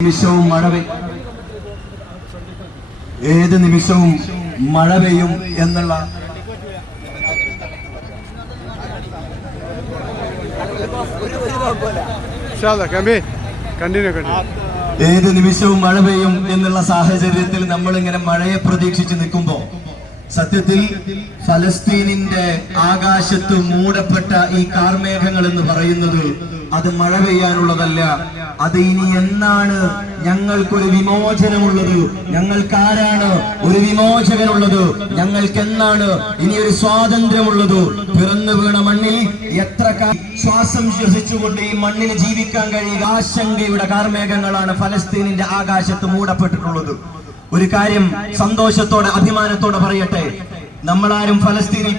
നിമിഷവും മഴ പെയ്യും ഏത് നിമിഷവും മഴ പെയ്യും എന്നുള്ള ഏത് നിമിഷവും മഴ പെയ്യും എന്നുള്ള സാഹചര്യത്തിൽ നമ്മൾ ഇങ്ങനെ മഴയെ പ്രതീക്ഷിച്ച് നിൽക്കുമ്പോ സത്യത്തിൽ ഫലസ്തീനിന്റെ ആകാശത്ത് മൂടപ്പെട്ട ഈ കാർമേഘങ്ങൾ എന്ന് പറയുന്നത് അത് മഴ പെയ്യാനുള്ളതല്ല. അത് ഇനി എന്നാണ് ഞങ്ങൾക്കൊരു വിമോചനമുള്ളത്? ഞങ്ങൾക്കാരാണ് ഒരു വിമോചകനുള്ളത്? ഞങ്ങൾക്ക് എന്നാണ് ഇനി ഒരു സ്വാതന്ത്ര്യമുള്ളത്? പിറന്നു വീണ മണ്ണിൽ എത്ര ശ്വാസം ശ്വസിച്ചുകൊണ്ട് ഈ മണ്ണിൽ ജീവിക്കാൻ കഴിയുക? ആശങ്കയുടെ കാർമേഘങ്ങളാണ് ഫലസ്തീനിന്റെ ആകാശത്ത് മൂടപ്പെട്ടിട്ടുള്ളത്. ഒരു കാര്യം സന്തോഷത്തോടെ അഭിമാനത്തോടെ പറയട്ടെ. നമ്മളാരും ഫലസ്തീനിൽ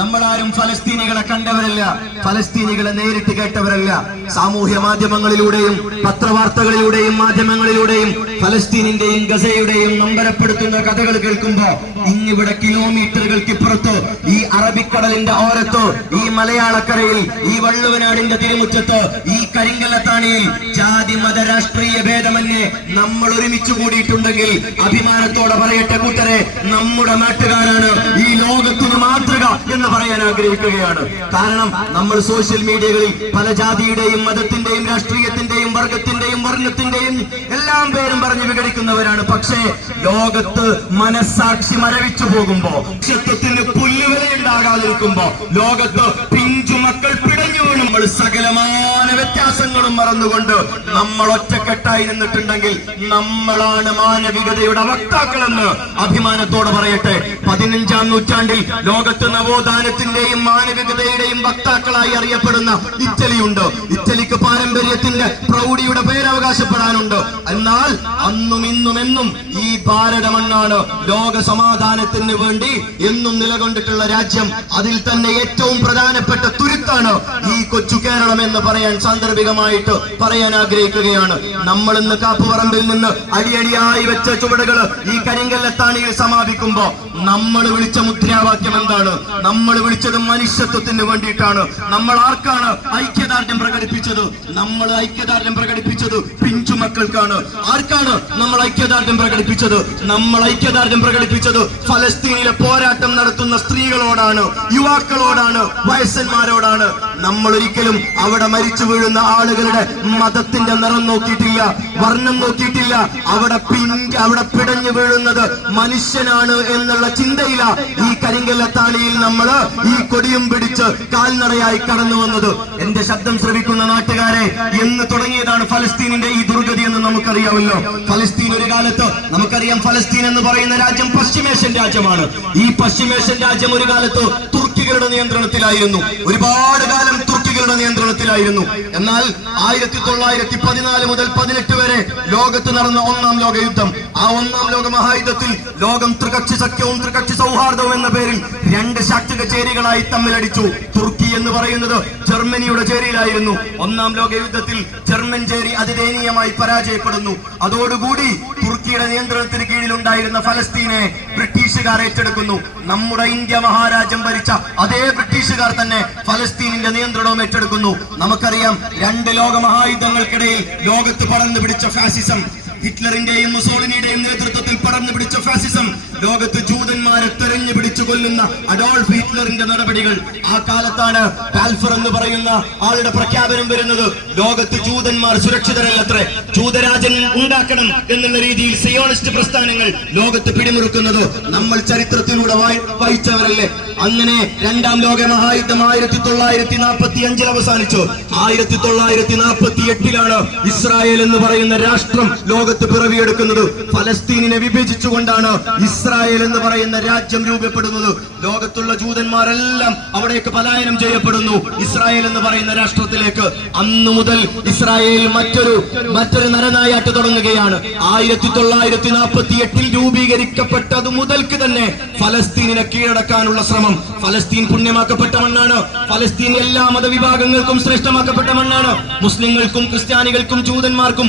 നമ്മളാരും ഫലസ്തീനികളെ കണ്ടവരല്ല. ഫലസ്തീനികളെ നേരിട്ട് കേട്ടവരല്ല. സാമൂഹ്യ മാധ്യമങ്ങളിലൂടെയും പത്രവാർത്തകളിലൂടെയും മാധ്യമങ്ങളിലൂടെയും ഫലസ്തീനിന്റെയും ഗസയുടെയും നമ്പരപ്പെടുത്തുന്ന കഥകൾ കേൾക്കുമ്പോ ഇങ്ങിവിടെ കിലോമീറ്ററുകൾക്ക് ഇപ്പുറത്ത് ഈ അറബിക്കടലിന്റെ ഓരത്ത് ഈ മലയാളക്കരയിൽ ഈ വള്ളുവനാടിന്റെ തിരുമുറ്റത്ത് ഈ കരിങ്കല്ലത്താണിയിൽ ജാതി മത രാഷ്ട്രീയ ഭേദമന്യേ നമ്മൾ ഒരുമിച്ച് കൂടിയിട്ടുണ്ടെങ്കിൽ അഭിമാനത്തോടെ പറയട്ടെ കൂട്ടരെ നമ്മുടെ നാട്ടുകാരാണ് ഈ ലോകത്തിന് മാതൃക എന്ന് പറയാൻ ആഗ്രഹിക്കുകയാണ്. കാരണം നമ്മൾ സോഷ്യൽ മീഡിയകളിൽ പല ജാതിയുടെയും മതത്തിന്റെയും രാഷ്ട്രീയത്തിന്റെയും വർഗത്തിന്റെയും വർണത്തിന്റെയും എല്ലാം പേരും പറഞ്ഞു വിഘടിക്കുന്നവരാണ്. പക്ഷേ ലോകത്ത് മനസ്സാക്ഷി മരവിച്ചു പോകുമ്പോ ക്ഷത്വത്തിന് പുല്ലുവില ഉണ്ടാകാതിരിക്കുമ്പോ ലോകത്ത് പിഞ്ചു മക്കൾ പിടഞ്ഞു വീണുമ്പോൾ സകലമാന വ്യത്യാസങ്ങളും മറന്നുകൊണ്ട് നമ്മൾ ഒറ്റക്കെട്ടായി നിന്നിട്ടുണ്ടെങ്കിൽ നമ്മളാണ് മാനവികതയുടെ വക്താക്കളെന്ന് അഭിമാനത്തോടെ പറയട്ടെ. പതിനഞ്ചാം നൂറ്റാണ്ടിൽ ലോകത്ത് നവോത്ഥാനത്തിന്റെയും മാനവികതയുടെയും വക്താക്കളായി അറിയപ്പെടുന്ന ഇറ്റലിയുണ്ട്. ഇറ്റലിക്ക് പാരമ്പര്യത്തിന്റെ പ്രൗഢിയുടെ പേരവകാശപ്പെടാനുണ്ട്. എന്നാൽ അന്നും ഇന്നും എന്നും ഈ ഭാരത മണ്ണാണ് ലോക സമാധാനത്തിന് വേണ്ടി എന്നും നിലകൊണ്ടിട്ടുള്ള രാജ്യം. അതിൽ തന്നെ ഏറ്റവും പ്രധാനപ്പെട്ട തുരുത്താണ് ഈ കൊച്ചു കേരളം എന്ന് പറയാൻ സാന്ദർഭികമായിട്ട് പറയാൻ ആഗ്രഹിക്കുകയാണ്. നമ്മൾ ഇന്ന് കാപ്പുപറമ്പിൽ നിന്ന് അടിയടിയായി വെച്ച ചുവടുകൾ ഈ കരിങ്കല്ലത്താണിയിൽ സമാപിക്കുമ്പോ നമ്മൾ വിളിച്ച മുദ്രാവാക്യം എന്താണ്? നമ്മൾ വിളിച്ചത് മനുഷ്യത്വത്തിന് വേണ്ടിയിട്ടാണ്. നമ്മൾ ആർക്കാണ് ഐക്യദാർഢ്യം പ്രകടിപ്പിച്ചത്? നമ്മൾ ഐക്യദാർഢ്യം പ്രകടിപ്പിച്ചത് പിഞ്ചു മക്കൾക്കാണ്. ആർക്കാണ് നമ്മൾ ഐക്യദാർഢ്യം പ്രകടിപ്പിച്ചത്? നമ്മൾ ഐക്യദാർഢ്യം പ്രകടിപ്പിച്ചത് ഫലസ്തീനിലെ പോരാട്ടം നടത്തുന്ന സ്ത്രീകളോടാണ് യുവാക്കളോടാണ് വയസ്സന്മാരോടാണ്. നമ്മൾ ഒരിക്കലും അവിടെ മരിച്ചു വീഴുന്ന ആളുകളുടെ മതത്തിന്റെ നിറം നോക്കിയിട്ടില്ല വർണം നോക്കിയിട്ടില്ല. അവിടെ പിൻ അവിടെ പിടഞ്ഞു വീഴുന്നത് മനുഷ്യനാണ് എന്നുള്ള ചിന്തയില ഈ കരിങ്കല്ലത്താളിയിൽ നമ്മൾ ഈ കൊടിയും പിടിച്ച് കാൽനടയായി കടന്നു വന്നത്. എന്റെ ശബ്ദം ശ്രവിക്കുന്ന നാട്ടുകാരെ എന്ന് തുടങ്ങിയതാണ് ഫലസ്തീനിന്റെ ഈ ദുർഗതി എന്ന് നമുക്കറിയാമല്ലോ. ഫലസ്തീൻ ഒരു കാലത്ത് നമുക്കറിയാം ഫലസ്തീൻ എന്ന് പറയുന്ന രാജ്യം പശ്ചിമേഷ്യൻ രാജ്യമാണ്. ഈ പശ്ചിമേഷ്യൻ രാജ്യം ഒരു കാലത്ത് തുർക്കികളുടെ നിയന്ത്രണത്തിലായിരുന്നു. ഒരുപാട് കാലം തുർക്കികളുടെ നിയന്ത്രണത്തിലായിരുന്നു. എന്നാൽ ആയിരത്തി തൊള്ളായിരത്തി പതിനാല് മുതൽ പതിനെട്ട് വരെ ലോകത്ത് നടന്ന ഒന്നാം ലോക യുദ്ധം ആ ഒന്നാം ലോക മഹായുദ്ധത്തിൽ ലോകം ത്രികക്ഷി സഖ്യവും ത്രികക്ഷി സൗഹാർദ്ദവും എന്ന പേരിൽ രണ്ട് ശാക്തിക ചേരികളായി തമ്മിലടിച്ചു. തുർക്കി എന്ന് പറയുന്നത് ജർമ്മനിയുടെ ചേരിയിലായിരുന്നു. ഒന്നാം ലോക യുദ്ധത്തിൽ ജർമ്മൻ ചേരി അതിദയനീയമായി പരാജയപ്പെടുന്നു. അതോടുകൂടി തുർക്കിയുടെ നിയന്ത്രണത്തിന് കീഴിലുണ്ടായിരുന്ന ഫലസ്തീനെ ബ്രിട്ടീഷുകാർ ഏറ്റെടുക്കുന്നു. നമ്മുടെ ഇന്ത്യ മഹാരാജ്യം ഭരിച്ച അതേ ബ്രിട്ടീഷുകാർ തന്നെ ഫലസ്തീനിന്റെ നിയന്ത്രണവും ഏറ്റെടുക്കുന്നു. നമുക്കറിയാം രണ്ട് ലോക മഹായുദ്ധങ്ങൾക്കിടയിൽ ലോകത്ത് പടർന്നു പിടിച്ച ഫാസിസം ഹിറ്റ്ലറിന്റെയും മുസോളിനിയുടെയും നേതൃത്വത്തിൽ പടർന്നു പിടിച്ച ഫാസിസം ലോകത്ത് ജൂതന്മാരെ തെരഞ്ഞു പിടിച്ചു കൊല്ലുന്ന അഡോൾഫ് ഹിറ്റ്ലറിന്റെ നടപടികൾ. ആ കാലത്താണ് പാൽഫർ എന്ന് പറയുന്ന ആളുടെ പ്രഖ്യാപനം വരുന്നത്. ലോകത്ത് ജൂതന്മാർ സുരക്ഷിതരല്ലത്രേ ജൂതരാജൻ ഉണ്ടാക്കണം എന്നുള്ള രീതിയിൽ സിയോണിസ്റ്റ് പ്രസ്ഥാനങ്ങൾ ലോകത്ത് പിടിമുറുക്കുന്നത്. നമ്മൾ ചരിത്രത്തിലൂടെ വായി- വായിച്ചവരല്ലേ? അങ്ങനെ രണ്ടാം ലോക മഹായുദ്ധം ആയിരത്തി തൊള്ളായിരത്തി നാൽപ്പത്തി അഞ്ചിൽ അവസാനിച്ചു. ആയിരത്തി തൊള്ളായിരത്തി നാൽപ്പത്തി എട്ടിലാണ് ഇസ്രായേൽ എന്ന് പറയുന്ന രാഷ്ട്രം ലോകത്ത് പിറവിയെടുക്കുന്നത്. ഫലസ്തീനിനെ വിഭജിച്ചുകൊണ്ടാണ് ഇസ്രായേൽ എന്ന് പറയുന്ന രാജ്യം രൂപപ്പെടുന്നത്. ലോകത്തുള്ള ജൂതന്മാരെല്ലാം അവിടേക്ക് പലായനം ചെയ്യപ്പെടുന്നു. ഇസ്രായേൽ എന്ന് പറയുന്ന രാഷ്ട്രത്തിലേക്ക് അന്നു മുതൽ ഇസ്രായേൽ മറ്റൊരു മറ്റൊരു നരനായാട്ട് തുടങ്ങുകയാണ്. ആയിരത്തി തൊള്ളായിരത്തി നാൽപ്പത്തി എട്ടിൽ രൂപീകരിക്കപ്പെട്ടത് മുതൽക്ക് തന്നെ ഫലസ്തീനിനെ കീഴടക്കാനുള്ള ശ്രമം ഫലസ്തീൻ പുണ്യമാക്കപ്പെട്ട മണ്ണാണ്. ഫലസ്തീൻ എല്ലാ മതവിഭാഗങ്ങൾക്കും ശ്രേഷ്ഠമാക്കപ്പെട്ട മണ്ണാണ്. മുസ്ലിങ്ങൾക്കും ക്രിസ്ത്യാനികൾക്കും ജൂതന്മാർക്കും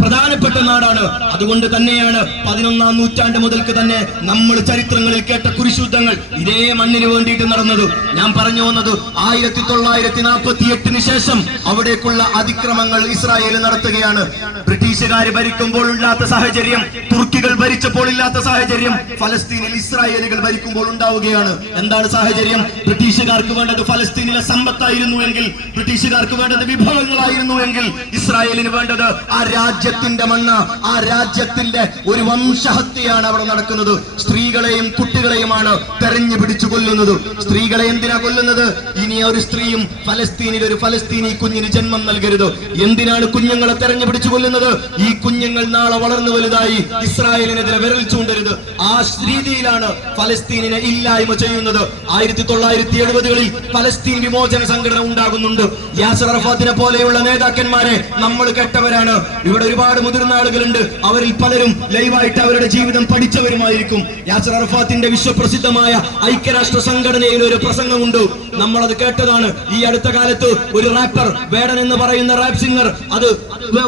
പ്രധാനപ്പെട്ട നാടാണ്. അതുകൊണ്ട് തന്നെയാണ് പതിനൊന്നാം നൂറ്റാണ്ട് മുതൽക്ക് തന്നെ നമ്മൾ ചരിത്രങ്ങളിൽ കേട്ട കുരിശുദ്ധങ്ങൾ ഇതേ മണ്ണിന് വേണ്ടിയിട്ട് നടന്നത്. ഞാൻ പറഞ്ഞു വന്നത് ആയിരത്തി തൊള്ളായിരത്തി നാൽപ്പത്തി എട്ടിന് ശേഷം അവിടേക്കുള്ള അതിക്രമങ്ങൾ ഇസ്രായേൽ നടത്തുകയാണ്. ബ്രിട്ടീഷുകാർ ഭരിക്കുമ്പോൾ ഇല്ലാത്ത സാഹചര്യം തുർക്കികൾ ഭരിച്ചപ്പോൾ ഇല്ലാത്ത സാഹചര്യം ഫലസ്തീനിൽ ഇസ്രായേലുകൾ ഭരിക്കുമ്പോൾ ഉണ്ടാവുകയാണ്. എന്താണ് സാഹചര്യം? ബ്രിട്ടീഷുകാർക്ക് വേണ്ടത് ഫലസ്തീനിലെ സമ്പത്തായിരുന്നു എങ്കിൽ ബ്രിട്ടീഷുകാർക്ക് വേണ്ടത് വിഭവങ്ങളായിരുന്നു എങ്കിൽ ഇസ്രായേലിന് വേണ്ടത് ആ രാജ്യത്തിന്റെ മണ്ണ് ആ രാജ്യത്തിന്റെ ഒരു വംശഹത്യയാണ് അവിടെ നടക്കുന്നത്. സ്ത്രീകളെയും കുട്ടികളെയുമാണ് തെരഞ്ഞു പിടിച്ചു കൊല്ലുന്നത്. സ്ത്രീകളെ എന്തിനാ കൊല്ലുന്നത്? ഇനി ഒരു സ്ത്രീയും ഫലസ്തീനിൽ ഒരു ഫലസ്തീനി കുഞ്ഞിന് ജന്മം നൽകരുത്. എന്തിനാണ് കുഞ്ഞുങ്ങളെ തെരഞ്ഞു പിടിച്ചു കൊല്ലുന്നത്? ഈ കുഞ്ഞുങ്ങൾ നാളെ വളർന്നു വലുതായി ഇസ്രായേലിനെതിരെ വിരൽ ചൂണ്ടരുത്. ആ രീതിയിലാണ് ഫലസ്തീനിനെ ഇല്ലായ്മ ചെയ്യുന്നത്. ആയിരത്തി തൊള്ളായിരത്തി എഴുപതുകളിൽ പലസ്തീൻ വിമോചന സംഘടന ഉണ്ടാകുന്നുണ്ട്. യാസർ അറഫാത്തിനെ പോലെയുള്ള നേതാക്കന്മാരെ നമ്മൾ കെട്ടവരാണ്. ഇവിടെ ഒരുപാട് മുതിർന്ന ആളുകളുണ്ട്. അവരിൽ പലരും ലൈവായിട്ട് അവരുടെ ജീവിതം പഠിച്ചവരുമായിരിക്കും. യാസർ അറഫാത്തിന്റെ വിശ്വപ്രസിദ്ധമായ ഐക്യരാഷ്ട്ര സംഘടനയിൽ ഒരു പ്രസംഗമുണ്ട്. നമ്മൾ അത് കേട്ടതാണ്. ഈ അടുത്ത കാലത്ത് ഒരു റാപ്പർ വേടൻ എന്ന് പറയുന്ന റാപ്പ് സിംഗർ അത്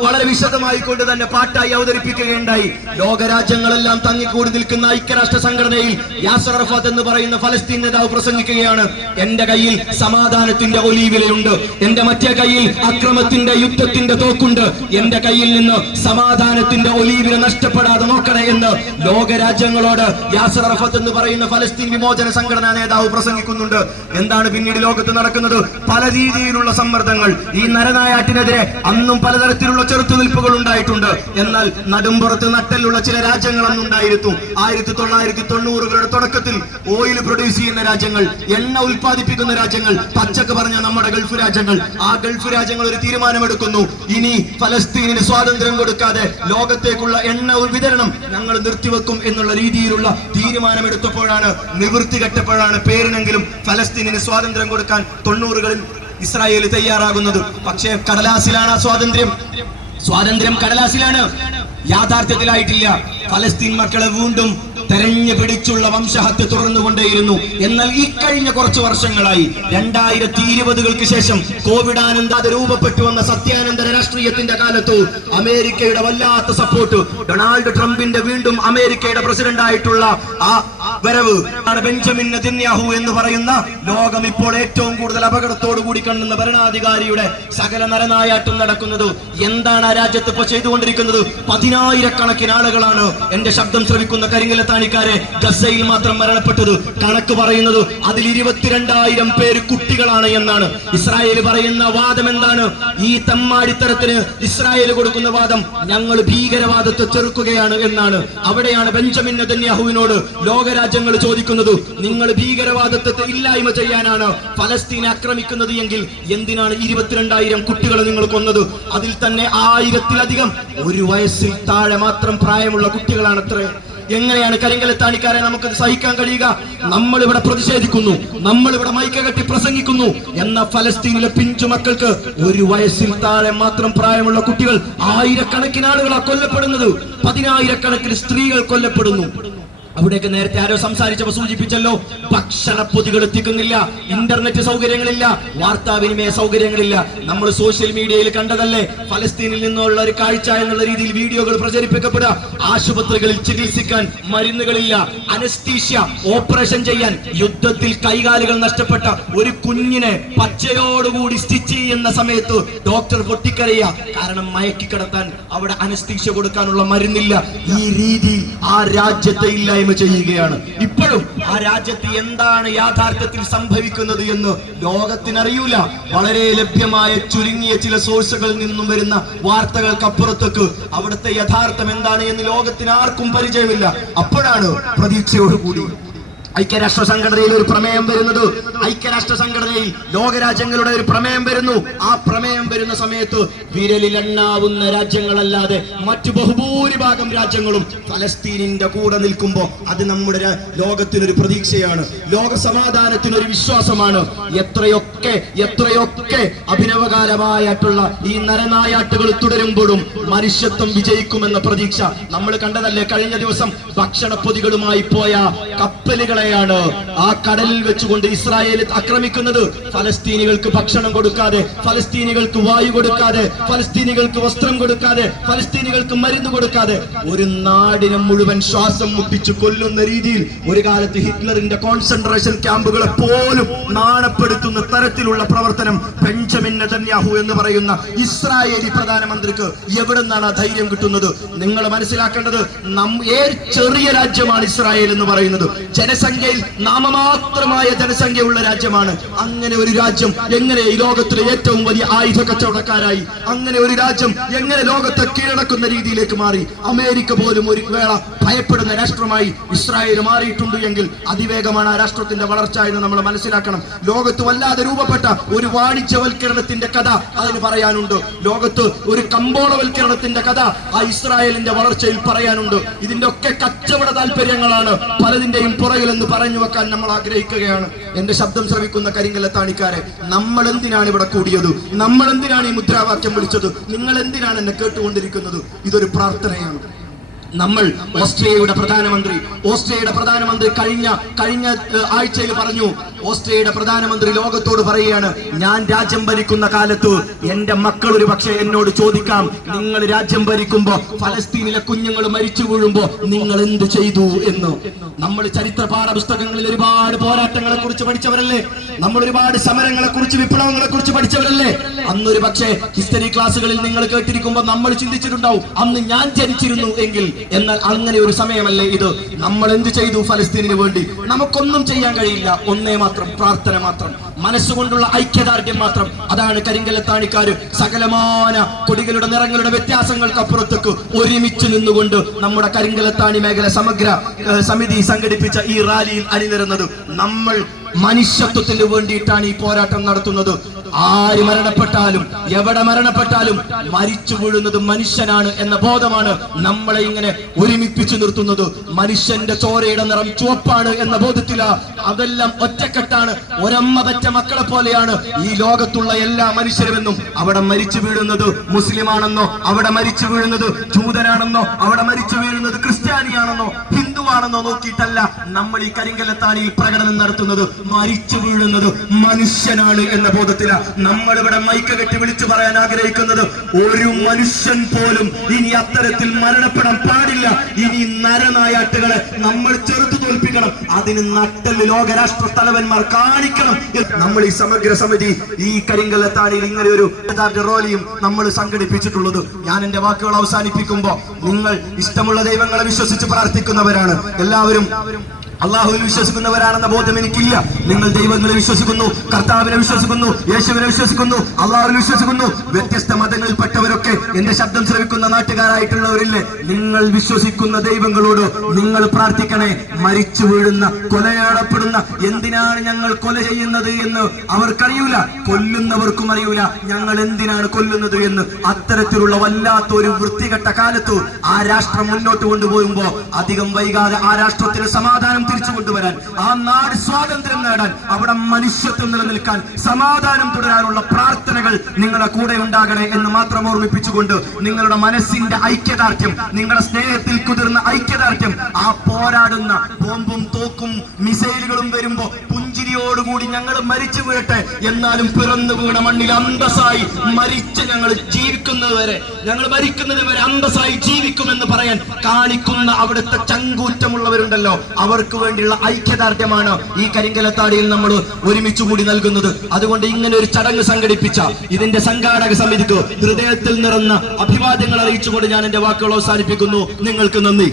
വളരെ വിശദമായി കൊണ്ട് തന്നെ പാട്ടായി അവതരിപ്പിക്കുകയുണ്ടായി. ലോകരാജ്യങ്ങളെല്ലാം തങ്ങിക്കൂടി നിൽക്കുന്ന ഐക്യരാഷ്ട്ര സംഘടനയിൽ യാസർ അറഫാത്ത് എന്ന് പറയുന്ന ഫലസ്തീൻ നേതാവ് പ്രസംഗിക്കുകയാണ്. എന്റെ കയ്യിൽ സമാധാനത്തിന്റെ ഒലീവിലയുണ്ട് എന്റെ മറ്റേ കയ്യിൽ അക്രമത്തിന്റെ യുദ്ധത്തിന്റെ തോക്കുണ്ട്. എന്റെ കയ്യിൽ നിന്ന് സമാധാനത്തിന്റെ ഒലീവില നഷ്ടപ്പെടാതെ നോക്കണേ എന്ന് ലോകരാജ്യങ്ങളോട് യാസർ അറഫത്ത് എന്ന് പറയുന്ന ഫലസ്തീൻ വിമോചന സംഘടനാ നേതാവ് പ്രസംഗിക്കുന്നുണ്ട്. എന്താണ് പിന്നീട് ലോകത്ത് നടക്കുന്നത് പല രീതിയിലുള്ള സമ്മർദ്ദങ്ങൾ. ഈ നരനായാട്ടിനെതിരെ അന്നും പലതരത്തിലുള്ള ചെറുത്തുനിൽപ്പുകൾ ഉണ്ടായിട്ടുണ്ട്. എന്നാൽ നടുമ്പുറത്ത് നട്ടലുള്ള ചില രാജ്യങ്ങൾ അന്നുണ്ടായിരുന്നു. ആയിരത്തി തൊള്ളായിരത്തി തൊണ്ണൂറുകളുടെ തുടക്കത്തിൽ ഓയിൽ പ്രൊഡ്യൂസ് ചെയ്യുന്ന രാജ്യങ്ങൾ എണ്ണ ഉൽപ്പാദിപ്പിക്കുന്ന രാജ്യങ്ങൾ പച്ചക്ക് പറഞ്ഞ നമ്മുടെ ഗൾഫ് രാജ്യങ്ങൾ. ആ ഗൾഫ് രാജ്യങ്ങൾ ഒരു തീരുമാനമെടുക്കുന്നു. ഇനി ഫലസ്തീനിന് സ്വാതന്ത്ര്യം കൊടുക്കാതെ ലോകത്തേക്കുള്ള എണ്ണ വിതരണം ഞങ്ങൾ നിർത്തിവെക്കും എന്നുള്ള രീതിയിലുള്ള തീരുമാനമെടുത്തപ്പോഴാണ് നിവൃത്തി കെട്ടപ്പോഴാണ് പേരിനെങ്കിലും ഫലസ്തീനിന് സ്വാതന്ത്ര്യം കൊടുക്കാൻ തൊണ്ണൂറുകളിൽ ഇസ്രായേൽ തയ്യാറാകുന്നത്. പക്ഷേ കടലാസിലാണ് ആ സ്വാതന്ത്ര്യം. സ്വാതന്ത്ര്യം കടലാസിലാണ്. യാഥാർത്ഥ്യത്തിലായിട്ടില്ല. ഫലസ്തീൻ മക്കളെ വീണ്ടും തെരഞ്ഞു പിടിച്ചുള്ള വംശഹത്യ തുടർന്നുകൊണ്ടേയിരുന്നു. എന്നാൽ ഈ കഴിഞ്ഞ കുറച്ച് വർഷങ്ങളായി രണ്ടായിരത്തി ഇരുപതുകൾക്ക് ശേഷം കോവിഡ് കോവിഡാനന്ദാതെ രൂപപ്പെട്ടു വന്ന സത്യാനന്തര രാഷ്ട്രീയത്തിന്റെ കാലത്ത് അമേരിക്കയുടെ വല്ലാത്ത സപ്പോർട്ട് ഡൊണാൾഡ് ട്രംപിന്റെ വീണ്ടും അമേരിക്കയുടെ പ്രസിഡന്റ് ആയിട്ടുള്ള ആ വരവ്. ബെഞ്ചമിൻ നെതിന്യാഹു എന്ന് പറയുന്ന ലോകം ഇപ്പോൾ ഏറ്റവും കൂടുതൽ അപകടത്തോടു കൂടി കാണുന്ന ഭരണാധികാരിയുടെ സകല നരനായാട്ടം നടക്കുന്നത് എന്താണ് ആ രാജ്യത്ത് ഇപ്പൊ ചെയ്തുകൊണ്ടിരിക്കുന്നത്? പതിനായിരക്കണക്കിന് ആളുകളാണ് എന്റെ ശബ്ദം ശ്രവിക്കുന്ന കരിങ്കലത്താണിക്കാരെ ഗസയിൽ മാത്രം മരണപ്പെട്ടത്. കണക്ക് പറയുന്നത് അതിൽ ഇരുപത്തിരണ്ടായിരം പേര് കുട്ടികളാണ് എന്നാണ്. ഇസ്രായേൽ പറയുന്ന വാദം എന്താണ്? ഈ തെമ്മാടിത്തരത്തിന് ഇസ്രായേൽ കൊടുക്കുന്ന വാദം ഞങ്ങൾ ഭീകരവാദത്തെ ചെറുക്കുകയാണ് എന്നാണ്. അവിടെയാണ് ബെഞ്ചമിൻ നെതന്യാഹുവിനോട് ലോകരാജ്യങ്ങൾ ചോദിക്കുന്നത് നിങ്ങൾ ഭീകരവാദത്തെ ഇല്ലായ്മ ചെയ്യാനാണ് ഫലസ്തീനെ ആക്രമിക്കുന്നത് എങ്കിൽ എന്തിനാണ് ഇരുപത്തിരണ്ടായിരം കുട്ടികളെ നിങ്ങൾ കൊന്നത്? അതിൽ തന്നെ ആയിരത്തിലധികം ഒരു വയസ്സിൽ താഴെ മാത്രം പ്രായമുള്ള കുട്ടികളാണ് അത്ര എങ്ങനെയാണ് കരിങ്കലത്താണിക്കാരെ നമുക്ക് സഹിക്കാൻ കഴിയുക? നമ്മൾ ഇവിടെ പ്രതിഷേധിക്കുന്നു നമ്മൾ ഇവിടെ മൈക്ക കെട്ടി പ്രസംഗിക്കുന്നു എന്ന ഫലസ്തീനിലെ പിഞ്ചു മക്കൾക്ക് ഒരു വയസ്സിൽ താഴെ മാത്രം പ്രായമുള്ള കുട്ടികൾ ആയിരക്കണക്കിന് ആളുകളാണ് കൊല്ലപ്പെടുന്നത്. പതിനായിരക്കണക്കിന് സ്ത്രീകൾ കൊല്ലപ്പെടുന്നു. അവിടേക്ക് നേരത്തെ ആരോ സംസാരിച്ചപ്പോ സൂചിപ്പിച്ചല്ലോ ഭക്ഷണ പൊതികൾ എത്തിക്കുന്നില്ല ഇന്റർനെറ്റ് സൗകര്യങ്ങളില്ല വാർത്താവിനിമയ സൗകര്യങ്ങളില്ല. നമ്മൾ സോഷ്യൽ മീഡിയയിൽ കണ്ടതല്ലേ ഫലസ്തീനിൽ നിന്നുള്ള ഒരു കാഴ്ച എന്നുള്ള രീതിയിൽ വീഡിയോകൾ പ്രചരിപ്പിക്കപ്പെടുക. ആശുപത്രികളിൽ ചികിത്സിക്കാൻ മരുന്നുകളില്ല അനസ്തീഷ്യ ഓപ്പറേഷൻ ചെയ്യാൻ യുദ്ധത്തിൽ കൈകാലുകൾ നഷ്ടപ്പെട്ട ഒരു കുഞ്ഞിനെ പച്ചയോടുകൂടി സ്റ്റിച്ച് ചെയ്യുന്ന സമയത്ത് ഡോക്ടർ പൊട്ടിക്കരയ കാരണം മയക്കി കിടത്താൻ അവിടെ അനസ്തീഷ്യ കൊടുക്കാനുള്ള മരുന്നില്ല. ഈ രീതി ആ രാജ്യത്തെ ഇല്ലായ്മ ചെയ്യുകയാണ്. ഇപ്പോഴും ആ രാജ്യത്ത് എന്താണ് യാഥാർത്ഥ്യത്തിൽ സംഭവിക്കുന്നത് എന്ന് ലോകത്തിനറിയൂല. വളരെ ലഭ്യമായ ചുരുങ്ങിയ ചില സോഴ്സുകളിൽ നിന്നും വരുന്ന വാർത്തകൾക്കപ്പുറത്തേക്ക് അവിടുത്തെ യഥാർത്ഥം എന്താണ് എന്ന് ലോകത്തിന് ആർക്കും പരിചയമില്ല. അപ്പോഴാണ് പ്രതീക്ഷയോടുകൂടി ഐക്യരാഷ്ട്ര സംഘടനയിൽ ഒരു പ്രമേയം വരുന്നത്. ഐക്യരാഷ്ട്ര സംഘടനയിൽ ലോകരാജ്യങ്ങളുടെ ഒരു പ്രമേയം വരുന്നു. ആ പ്രമേയം വരുന്ന സമയത്ത് വിരലിൽ എണ്ണാവുന്ന രാജ്യങ്ങളല്ലാതെ മറ്റു ബഹുഭൂരിഭാഗം രാജ്യങ്ങളും ഫലസ്തീനിന്റെ കൂടെ നിൽക്കുമ്പോൾ അത് നമ്മുടെ ലോകത്തിനൊരു പ്രതീക്ഷയാണ്. ലോക സമാധാനത്തിനൊരു വിശ്വാസമാണ്. എത്രയൊക്കെ എത്രയൊക്കെ അഭിനവകാലമായിട്ടുള്ള ഈ നരനായാട്ടുകൾ തുടരുമ്പോഴും മനുഷ്യത്വം വിജയിക്കുമെന്ന പ്രതീക്ഷ നമ്മൾ കണ്ടതല്ലേ? കഴിഞ്ഞ ദിവസം ഭക്ഷണ പൊതികളുമായി പോയ കപ്പലുകളെ തവണയാണ് ആ കടലിൽ വെച്ചുകൊണ്ട് ഇസ്രായേൽ ആക്രമിക്കുന്നത്. ഫലസ്തീനികൾക്ക് ഭക്ഷണം കൊടുക്കാതെ ഫലസ്തീനികൾക്ക് വായു കൊടുക്കാതെ ഫലസ്തീനികൾക്ക് വസ്ത്രം കൊടുക്കാതെ ഫലസ്തീനികൾക്ക് മരുന്ന് കൊടുക്കാതെ ഒരു നാടിനെ മുഴുവൻ ശ്വാസം മുട്ടിച്ചു കൊല്ലുന്ന രീതിയിൽ ഒരു കാലത്ത് ഹിറ്റ്ലറിന്റെ കോൺസെൻട്രേഷൻ ക്യാമ്പുകളെ പോലും നാണപ്പെടുത്തുന്ന തരത്തിലുള്ള പ്രവർത്തനം ബെഞ്ചമിൻ നെതന്യാഹു എന്ന് പറയുന്ന ഇസ്രായേലി പ്രധാനമന്ത്രിക്ക് എവിടെ നിന്നാണ് ആ ധൈര്യം കിട്ടുന്നത്? നിങ്ങൾ മനസ്സിലാക്കേണ്ടത് ചെറിയ രാജ്യമാണ് ഇസ്രായേൽ എന്ന് പറയുന്നത്? ജനസംഖ്യയിൽ നാമമാത്രമായ ജനസംഖ്യയുള്ള രാജ്യമാണ്. അങ്ങനെ ഒരു രാജ്യം എങ്ങനെ ഈ ലോകത്തിലെ ഏറ്റവും വലിയ ആയുധ കച്ചവടക്കാരായി അങ്ങനെ ഒരു രാജ്യം എങ്ങനെ ലോകത്തെ കീഴടക്കുന്ന രീതിയിലേക്ക് മാറി അമേരിക്ക പോലും ഒരു വേള ഭയപ്പെടുന്ന രാഷ്ട്രമായി ഇസ്രായേൽ മാറിയിട്ടുണ്ട് എങ്കിൽ അതിവേഗമാണ് ആ രാഷ്ട്രത്തിന്റെ വളർച്ച എന്ന് നമ്മൾ മനസ്സിലാക്കണം. ലോകത്ത് വല്ലാതെ രൂപപ്പെട്ട ഒരു വാണിജ്യവൽക്കരണത്തിന്റെ കഥ അതിന് പറയാനുണ്ട്. ലോകത്ത് ഒരു കമ്പോളവൽക്കരണത്തിന്റെ കഥ ആ ഇസ്രായേലിന്റെ വളർച്ചയിൽ പറയാനുണ്ട്. ഇതിന്റെ ഒക്കെ കച്ചവട താല്പര്യങ്ങളാണ് പലതിന്റെയും പുറകിലെന്ന് പറഞ്ഞു വെക്കാൻ നമ്മൾ ആഗ്രഹിക്കുകയാണ്. എന്റെ ശബ്ദം ശ്രവിക്കുന്ന കരിങ്കലത്താണിക്കാരെ നമ്മൾ എന്തിനാണ് ഇവിടെ കൂടിയത്? നമ്മൾ എന്തിനാണ് ഈ മുദ്രാവാക്യം വിളിച്ചത്? നിങ്ങൾ എന്തിനാണ് എന്നെ കേട്ടുകൊണ്ടിരിക്കുന്നത്? ഇതൊരു പ്രാർത്ഥനയാണ്. നമ്മൾ ഓസ്ട്രിയയുടെ പ്രധാനമന്ത്രി. ഓസ്ട്രിയയുടെ പ്രധാനമന്ത്രി കഴിഞ്ഞ കഴിഞ്ഞ ആഴ്ചയിൽ പറഞ്ഞു ഓസ്ട്രിയയുടെ പ്രധാനമന്ത്രി ലോകത്തോട് പറയുകയാണ് ഞാൻ രാജ്യം ഭരിക്കുന്ന കാലത്ത് എന്റെ മക്കൾ ഒരു പക്ഷേ എന്നോട് ചോദിക്കാം നിങ്ങൾ രാജ്യം ഭരിക്കുമ്പോ ഫലസ്തീനിലെ കുഞ്ഞുങ്ങൾ മരിച്ചു വീഴുമ്പോ നിങ്ങൾ എന്ത് ചെയ്തു എന്ന്? നമ്മൾ ചരിത്ര പാഠപുസ്തകങ്ങളിൽ ഒരുപാട് പോരാട്ടങ്ങളെ കുറിച്ച് പഠിച്ചവരല്ലേ? നമ്മൾ ഒരുപാട് സമരങ്ങളെ കുറിച്ച് വിപ്ലവങ്ങളെ കുറിച്ച് പഠിച്ചവരല്ലേ? അന്നൊരു പക്ഷേ ഹിസ്റ്ററി ക്ലാസ്സുകളിൽ നിങ്ങൾ കേട്ടിരിക്കുമ്പോൾ നമ്മൾ ചിന്തിച്ചിട്ടുണ്ടാവും അന്ന് ഞാൻ ജനിച്ചിരുന്നു എങ്കിൽ. എന്നാൽ അങ്ങനെ ഒരു സമയമല്ലേ ഇത്. നമ്മൾ എന്ത് ചെയ്തു ഫലസ്തീനിന് വേണ്ടി? നമുക്കൊന്നും ചെയ്യാൻ കഴിയില്ല. ഒന്നേ മാത്രം പ്രാർത്ഥന മാത്രം മനസ്സുകൊണ്ടുള്ള ഐക്യദാർഢ്യം മാത്രം. അതാണ് കരിങ്കലത്താണിക്കാർ സകലമാന കൊടികളുടെ നിറങ്ങളുടെ വ്യത്യാസങ്ങൾക്ക് അപ്പുറത്തേക്ക് ഒരുമിച്ച് നിന്നുകൊണ്ട് നമ്മുടെ കരിങ്കലത്താണി മേഖല സമഗ്ര സമിതി സംഘടിപ്പിച്ച ഈ റാലിയിൽ അണിനിരുന്നത് നമ്മൾ മനുഷ്യത്വത്തിന് വേണ്ടിയിട്ടാണ് ഈ പോരാട്ടം നടത്തുന്നത്. ആര് മരണപ്പെട്ടാലും എവിടെ മരണപ്പെട്ടാലും മരിച്ചു വീഴുന്നത് മനുഷ്യനാണ് എന്ന ബോധമാണ് നമ്മളെ ഇങ്ങനെ ഒരുമിപ്പിച്ചു നിർത്തുന്നത്. മനുഷ്യന്റെ ചോരയുടെ നിറം ചുവപ്പാണ് എന്ന ബോധത്തില അതെല്ലാം ഒറ്റക്കെട്ടാണ്. ഒരമ്മ പറ്റ മക്കളെ പോലെയാണ് ഈ ലോകത്തുള്ള എല്ലാ മനുഷ്യരുമെന്നും അവിടെ മരിച്ചു വീഴുന്നത് മുസ്ലിമാണെന്നോ അവിടെ മരിച്ചു വീഴുന്നത് ജൂതനാണെന്നോ അവിടെ മരിച്ചു വീഴുന്നത് ക്രിസ്ത്യാനിയാണെന്നോ ഹിന്ദുവാണെന്നോ നോക്കിയിട്ടല്ല. നമ്മൾ ഈ കരിങ്കലത്താണിയിൽ പ്രകടനം നടത്തുന്നത്. മരിച്ചു വീഴുന്നത് മനുഷ്യനാണ് എന്ന ബോധത്തില. നമ്മൾ ഇവിടെ മൈക്ക് കെട്ടി വിളിച്ചു പറയാൻ ആഗ്രഹിക്കുന്നത്. ഒരു മനുഷ്യൻ പോലും ഇനി അത്തരത്തിൽ മരണപ്പെടാൻ പാടില്ല. ഇനി നരനായാട്ടുകളെ നമ്മൾ ചെറുത്തു തോൽപ്പിക്കണം. അതിന് നട്ടൽ ലോകരാഷ്ട്ര തലവന്മാർ കാണിക്കണം നമ്മൾ ഈ സമഗ്ര സമിതി ഈ കരിങ്കലത്താണിയിൽ ഇങ്ങനെ ഒരു റോലിയും നമ്മൾ സംഘടിപ്പിച്ചിട്ടുള്ളത്. ഞാൻ എന്റെ വാക്കുകൾ അവസാനിപ്പിക്കുമ്പോ നിങ്ങൾ ഇഷ്ടമുള്ള ദൈവങ്ങളെ വിശ്വസിച്ച് പ്രാർത്ഥിക്കുന്നവരാണ്. എല്ലാവരും അള്ളാഹുവിൽ വിശ്വസിക്കുന്നവരാണെന്ന ബോധം എനിക്കില്ല. നിങ്ങൾ ദൈവങ്ങളെ വിശ്വസിക്കുന്നു കർത്താവിനെ വിശ്വസിക്കുന്നു യേശുവിനെ വിശ്വസിക്കുന്നു അള്ളാഹുവിൽ വിശ്വസിക്കുന്നു. വ്യത്യസ്ത മതങ്ങളിൽപ്പെട്ടവരൊക്കെ എന്റെ ശബ്ദം ശ്രവിക്കുന്ന നാട്ടുകാരായിട്ടുള്ളവരില്ലേ? നിങ്ങൾ വിശ്വസിക്കുന്ന ദൈവങ്ങളോട് നിങ്ങൾ പ്രാർത്ഥിക്കണേ. മരിച്ചു വീഴുന്ന കൊലയാടപ്പെടുന്ന എന്തിനാണ് ഞങ്ങൾ കൊല ചെയ്യുന്നത് എന്ന് അവർക്കറിയൂല. കൊല്ലുന്നവർക്കും അറിയൂല. ഞങ്ങൾ എന്തിനാണ് കൊല്ലുന്നത് എന്ന് അത്തരത്തിലുള്ള വല്ലാത്ത ഒരു വൃത്തികെട്ട കാലത്ത് ആ രാഷ്ട്രം മുന്നോട്ട് കൊണ്ടുപോകുമ്പോ അധികം വൈകാതെ ആ രാഷ്ട്രത്തിൽ സമാധാനം തിരിച്ചു കൊണ്ടുവരാൻ ആ നാട് സ്വാതന്ത്ര്യം നേടാൻ അവിടെ മനുഷ്യത്വം നിലനിൽക്കാൻ സമാധാനം തുടരാനുള്ള പ്രാർത്ഥനകൾ നിങ്ങളുടെ കൂടെ ഉണ്ടാകണേ എന്ന് മാത്രം ഓർമ്മിപ്പിച്ചുകൊണ്ട് നിങ്ങളുടെ മനസ്സിന്റെ ഐക്യദാർഢ്യം നിങ്ങളുടെ സ്നേഹത്തിൽ കുതിർന്ന ഐക്യദാർഢ്യം ആ പോരാടുന്ന ബോംബും തോക്കും മിസൈലുകളും വരുമ്പോ പുഞ്ചിരിയോടുകൂടി ഞങ്ങൾ മരിച്ചു വീഴട്ടെ. എന്നാലും പിറന്നു വീണ മണ്ണിൽ അന്തസ്സായി മരിച്ച് ഞങ്ങൾ ജീവിക്കുന്നത് വരെ ഞങ്ങൾ മരിക്കുന്നത് വരെ അന്തസ്സായി ജീവിക്കുമെന്ന് പറയാൻ കാണിക്കുന്ന അവിടുത്തെ ചങ്കൂറ്റമുള്ളവരുണ്ടല്ലോ. അവർക്ക് വേണ്ടിയുള്ള ഐക്യദാർഢ്യമാണ് ഈ കരിങ്കലത്താടിയിൽ നമ്മൾ ഒരുമിച്ച് കൂടി നൽകുന്നത്. അതുകൊണ്ട് ഇങ്ങനെ ഒരു ചടങ്ങ് സംഘടിപ്പിച്ച ഇതിന്റെ സംഘാടക സമിതിക്ക് ഹൃദയത്തിൽ നിറഞ്ഞ അഭിവാദ്യങ്ങൾ അറിയിച്ചുകൊണ്ട് ഞാൻ എന്റെ വാക്കുകൾ അവസാനിപ്പിക്കുന്നു. നിങ്ങൾക്ക് നന്ദി.